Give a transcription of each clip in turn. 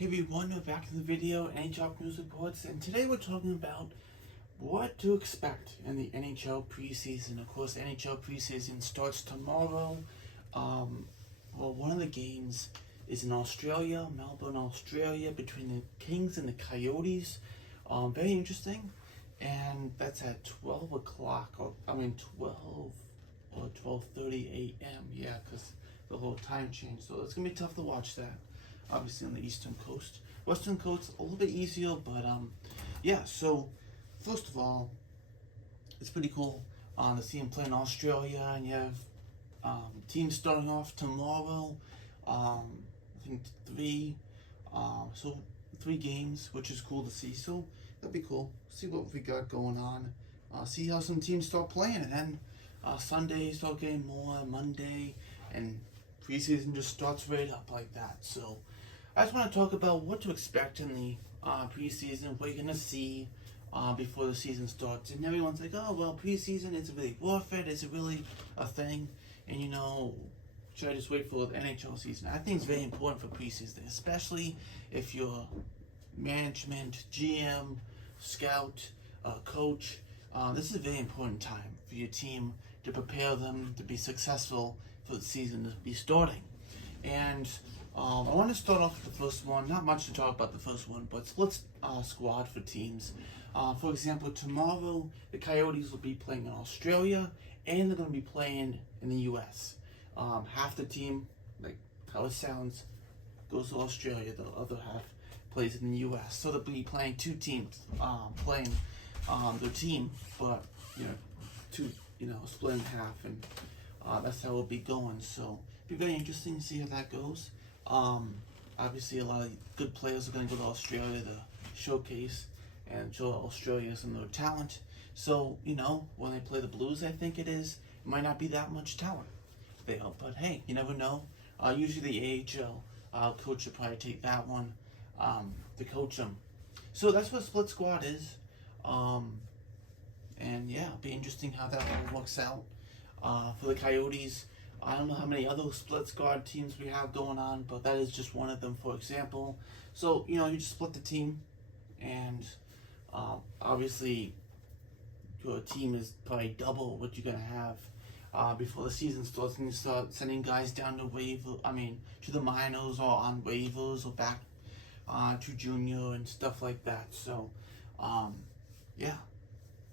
Hey everyone, we're back to the video, NHL News Reports, and today we're talking about what to expect in the NHL preseason. Of course, the NHL preseason starts tomorrow. One of the games is in Australia, Melbourne, Australia, between the Kings and the Coyotes. Very interesting, and that's at 12 o'clock, 12 or 12:30 a.m., yeah, because the whole time change, so it's going to be tough to watch that. Obviously on the eastern coast. Western coast a little bit easier, but yeah. So first of all, it's pretty cool to see him play in Australia, and you have teams starting off tomorrow. I think three games, which is cool to see. So that'd be cool. See what we got going on. See how some teams start playing, and then Sunday start getting more. Monday and preseason just starts right up like that. So I just want to talk about what to expect in the preseason, what you're going to see before the season starts. And everyone's like, oh, well, preseason, is it really worth it? Is it really a thing? And, should I just wait for the NHL season? I think it's very important for preseason, especially if you're management, GM, scout, coach. This is a very important time for your team to prepare them to be successful for the season to be starting. And I want to start off with the first one. Not much to talk about the first one, but split squad for teams. For example, tomorrow the Coyotes will be playing in Australia, and they're going to be playing in the U.S. Half the team, like how it sounds, goes to Australia. The other half plays in the U.S. So they'll be playing two teams, playing their team, but split in half, and that's how it'll be going. So it'll be very interesting to see how that goes. Obviously, a lot of good players are going to go to Australia to showcase and show Australia some of their talent. So, when they play the Blues, I think it might not be that much talent there. But hey, you never know. Usually the AHL coach will probably take that one to coach them. So that's what split squad is. And yeah, it'll be interesting how that all works out. For the Coyotes, I don't know how many other split squad teams we have going on, but that is just one of them, for example. So, you just split the team, and obviously your team is probably double what you're going to have before the season starts, and you start sending guys down to to the minors or on waivers or back to junior and stuff like that. So, yeah.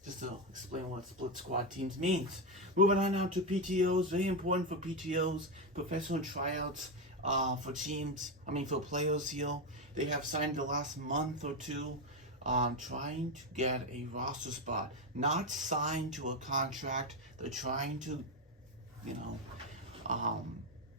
Just to explain what split squad teams means. Moving on now to PTOs. Very important for PTOs, professional tryouts for teams. For players here. They have signed the last month or two, trying to get a roster spot. Not signed to a contract. They're trying to,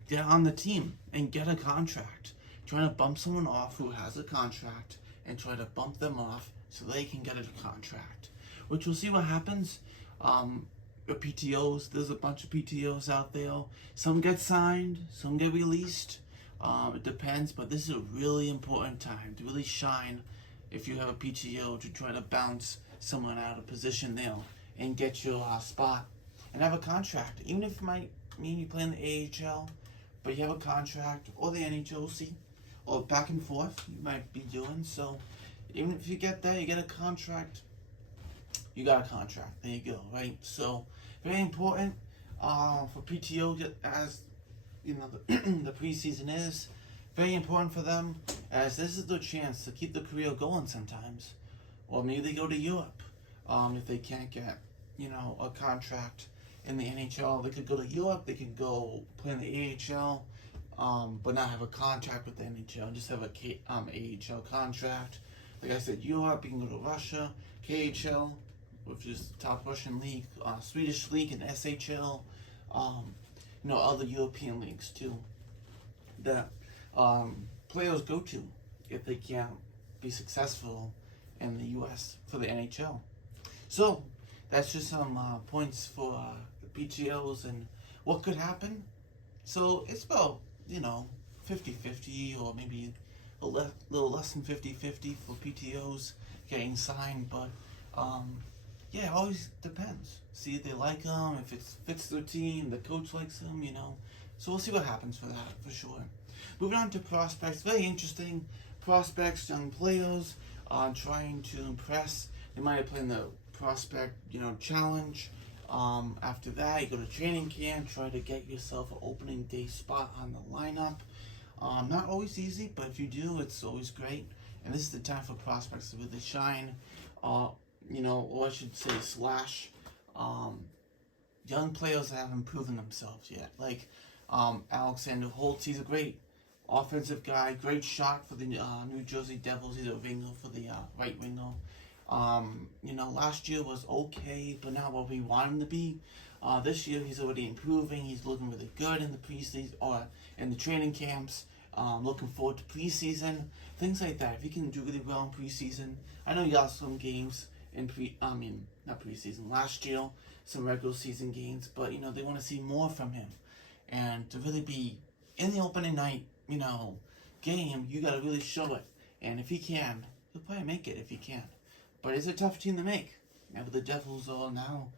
get on the team and get a contract. Trying to bump someone off who has a contract and try to bump them off so they can get a contract. Which we'll see what happens. PTOs, there's a bunch of PTOs out there. Some get signed, some get released. It depends, but this is a really important time to really shine if you have a PTO, to try to bounce someone out of position there and get your spot and have a contract. Even if it might mean you play in the AHL, but you have a contract, or the NHLC, or back and forth you might be doing. So even if you get that, you get a contract. You got a contract. There you go, right? So very important for PTO, as the preseason is very important for them, as this is their chance to keep the career going sometimes, or maybe they go to Europe if they can't get a contract in the NHL. They could go to Europe. They can go play in the AHL, but not have a contract with the NHL. Just have a AHL contract. Like I said, Europe. You can go to Russia, KHL, which is top Russian league, Swedish league, and SHL, other European leagues too, that players go to if they can't be successful in the U.S. for the NHL. So that's just some points for the PTOs and what could happen. So it's about 50-50, or maybe a little less than 50-50 for PTOs getting signed, but yeah, it always depends. See if they like them, if it fits their team, the coach likes them, So we'll see what happens for that, for sure. Moving on to prospects, very interesting. prospects, young players, trying to impress. They might have played the prospect, challenge. After that, you go to training camp, try to get yourself an opening day spot on the lineup. Not always easy, but if you do, it's always great. And this is the time for prospects to really shine. Or I should say slash young players that haven't proven themselves yet. Like Alexander Holtz, he's a great offensive guy, great shot for the New Jersey Devils. He's a winger for the right winger. Last year was okay, but not what we want him to be. This year he's already improving. He's looking really good in the preseason or in the training camps. Looking forward to preseason, things like that. If he can do really well in preseason, I know he got some games in not preseason, last year, some regular season games, but they want to see more from him. And to really be in the opening night, game, you got to really show it. And if he can, he'll probably make it if he can. But it's a tough team to make. Now the Devils are now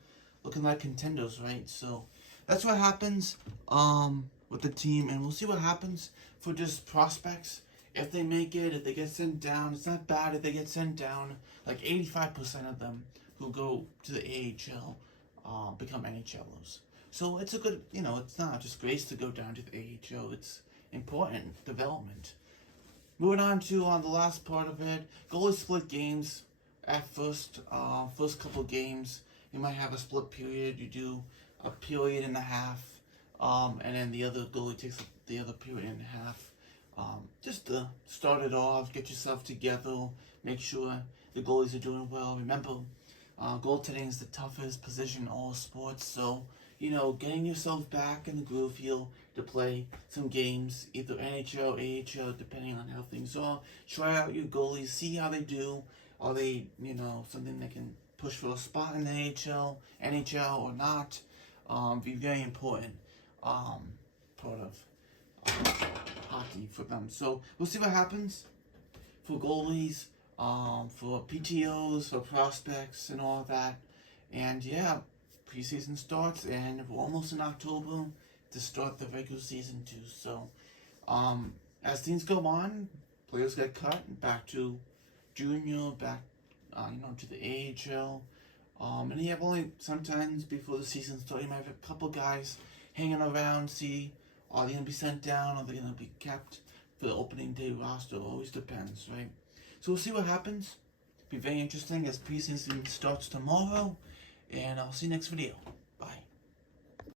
looking like contenders, right? So that's what happens with the team, and we'll see what happens for just prospects. If they make it, if they get sent down, it's not bad if they get sent down. Like 85% of them who go to the AHL become NHLers. So it's a good, it's not just grace to go down to the AHL. It's important development. Moving on to the last part of it, goalie split games. At first couple games, you might have a split period. You do a period and a half, and then the other goalie takes the other period and a half. Just to start it off, get yourself together, make sure the goalies are doing well. Remember, goaltending is the toughest position in all sports, so getting yourself back in the groove here to play some games, either NHL, AHL, depending on how things are. Try out your goalies, see how they do. Are they, something that can push for a spot in the NHL or not? Be very important part of hockey for them. So we'll see what happens for goalies, for PTOs, for prospects, and all that. And yeah, preseason starts, and we're almost in October to start the regular season too. So as things go on, players get cut back to junior, back to the AHL. And you have only sometimes before the season starts, you might have a couple guys hanging around, see are they going to be sent down, are they going to be kept for the opening day roster. It always depends, right? So we'll see what happens. Be very interesting as preseason starts tomorrow, and I'll see you next video.